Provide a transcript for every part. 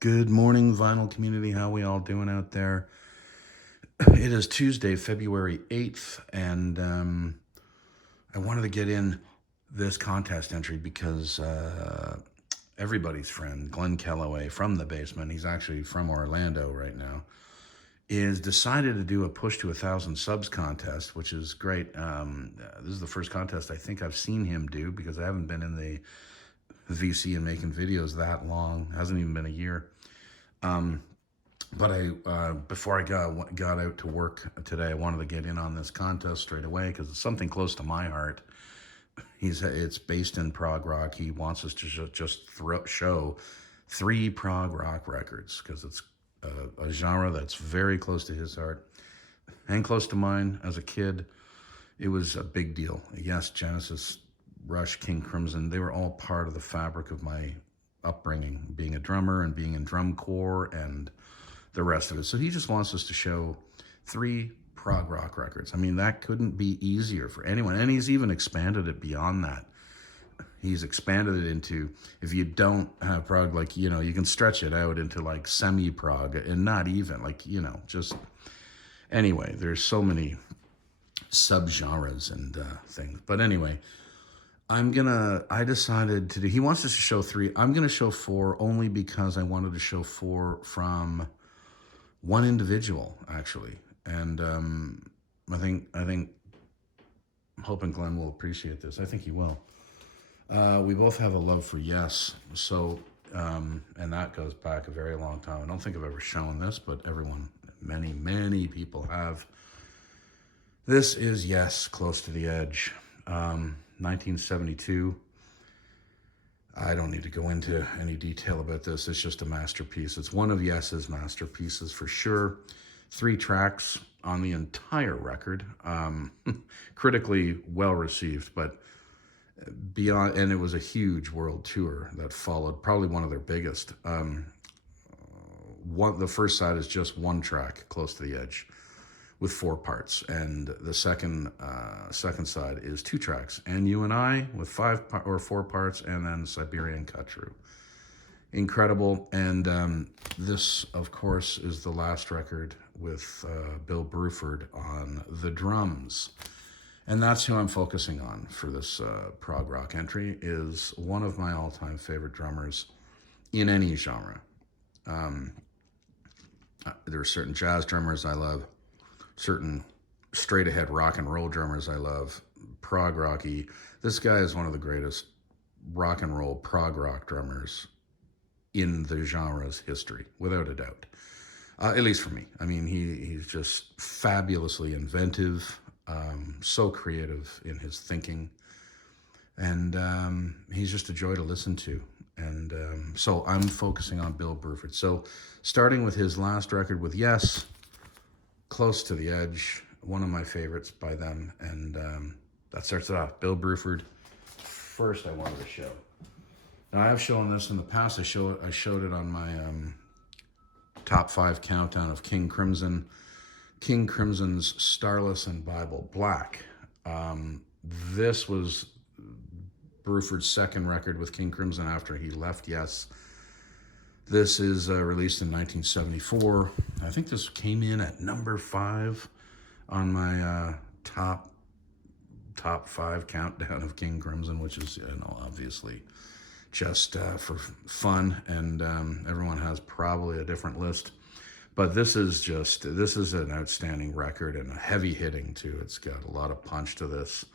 Good morning, vinyl community. How we all doing out there? It is Tuesday, February 8th, and I wanted to get in this contest entry because everybody's friend, Glen Kellaway from the basement, he's actually from Orlando right now, is decided to do a push to 1,000 subs contest, which is great. This is the first contest I think I've seen him do because I haven't been in the VC and making videos that long. Hasn't even been a year. But before I got out to work today, I wanted to get in on this contest straight away because it's something close to my heart. It's based in prog rock. He wants us to show 3 prog rock records because it's a genre that's very close to his heart and close to mine. As a kid, it was a big deal. Yes, Genesis, Rush, King Crimson, they were all part of the fabric of my upbringing, being a drummer and being in drum corps and the rest of it. So he just wants us to show 3 prog rock records. I mean, that couldn't be easier for anyone. And he's even expanded it beyond that. He's expanded it into, if you don't have prog, like, you can stretch it out into like semi-prog and not even like, just anyway, there's so many subgenres and things. But anyway, I decided to do, he wants us to show 3. I'm going to show 4 only because I wanted to show 4 from one individual, actually. And I'm hoping Glenn will appreciate this. I think he will. We both have a love for Yes. So, and that goes back a very long time. I don't think I've ever shown this, but many people have. This is Yes, Close to the Edge. 1972. I don't need to go into any detail about this. It's just a masterpiece. It's one of Yes's masterpieces for sure. 3 tracks on the entire record. Critically well received, but beyond, and it was a huge world tour that followed, probably one of their biggest. The first side is just 1 track, Close to the Edge, with 4 parts, and the second side is 2 tracks, And You and I with 4 parts, and then Siberian Cut Through. Incredible. And this, of course, is the last record with Bill Bruford on the drums, and that's who I'm focusing on for this prog rock entry. Is one of my all-time favorite drummers in any genre. There are certain jazz drummers I love, certain straight ahead rock and roll drummers I love, prog rocky. This guy is one of the greatest rock and roll prog rock drummers in the genre's history, without a doubt. At least for me. I mean, he's just fabulously inventive, so creative in his thinking, and he's just a joy to listen to. And so I'm focusing on Bill Bruford. So starting with his last record with Yes, Close to the Edge, one of my favorites by them, and that starts it off. Bill Bruford, first I wanted to show. Now, I have shown this in the past. I showed it on my top 5 countdown of King Crimson. King Crimson's Starless and Bible Black. This was Bruford's second record with King Crimson after he left Yes. This is released in 1974. I think this came in at number 5 on my top 5 countdown of King Crimson, which is, obviously just for fun, and everyone has probably a different list. But this is an outstanding record, and heavy hitting too. It's got a lot of punch to this.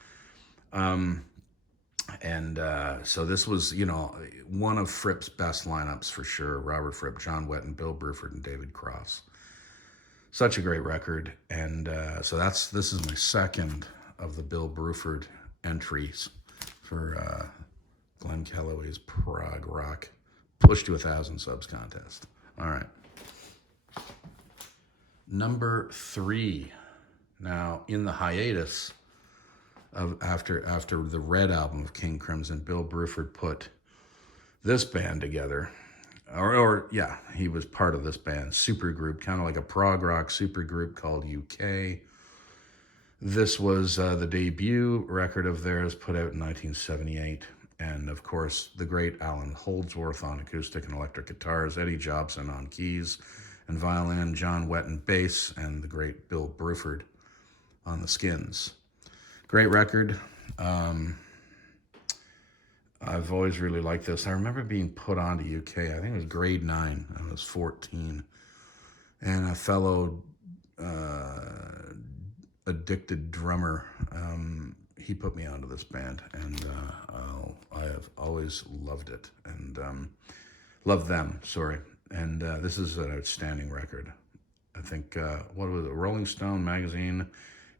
So this was, one of Fripp's best lineups for sure. Robert Fripp, John Wetton, Bill Bruford, and David Cross. Such a great record. And so this is my second of the Bill Bruford entries for Glen Kellaway's prog rock push to 1,000 subs contest. All right. Number 3. Now, in the hiatus of after the Red album of King Crimson, Bill Bruford put this band together. He was part of this band, supergroup, kind of like a prog rock supergroup called UK. This was the debut record of theirs, put out in 1978. And of course, the great Alan Holdsworth on acoustic and electric guitars, Eddie Jobson on keys and violin, John Wetton bass, and the great Bill Bruford on the skins. Great record. I've always really liked this. I remember being put on to UK. I think it was grade 9. I was 14. And a fellow addicted drummer, he put me onto this band. And I have always loved it. And loved them, sorry. And this is an outstanding record. I think, what was it? Rolling Stone magazine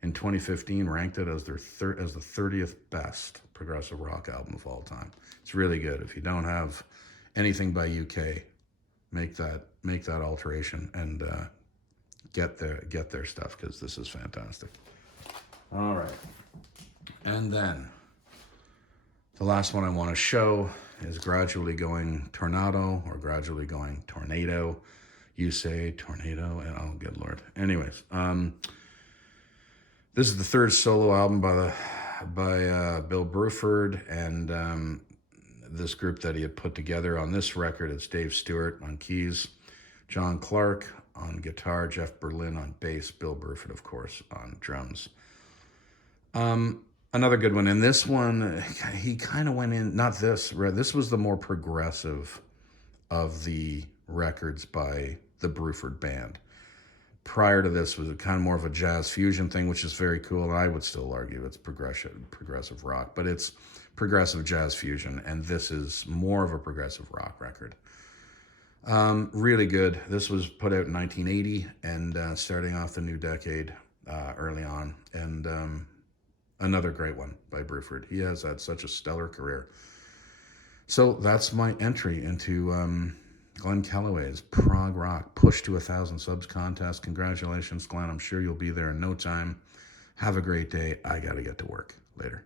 in 2015 ranked it as the 30th best progressive rock album of all time. It's really good. If you don't have anything by UK, make that alteration and get their stuff, because this is fantastic. All right, and then the last one I want to show is Gradually Going Tornado, or Gradually Going Tornado. You say tornado, and oh, good Lord. Anyways, this is the third solo album by Bill Bruford, and this group that he had put together. On this record, it's Dave Stewart on keys, John Clark on guitar, Jeff Berlin on bass, Bill Bruford, of course, on drums. Another good one. And this one, he kind of went in, not this, this was the more progressive of the records by the Bruford band. Prior to this was kind of more of a jazz fusion thing, which is very cool. And I would still argue it's progressive rock, but it's progressive jazz fusion. And this is more of a progressive rock record. Really good. This was put out in 1980 and starting off the new decade early on. And another great one by Bruford. He has had such a stellar career. So that's my entry into Glen Kellaway's Prog Rock Push to 1,000 Subs contest. Congratulations, Glen. I'm sure you'll be there in no time. Have a great day. I got to get to work. Later.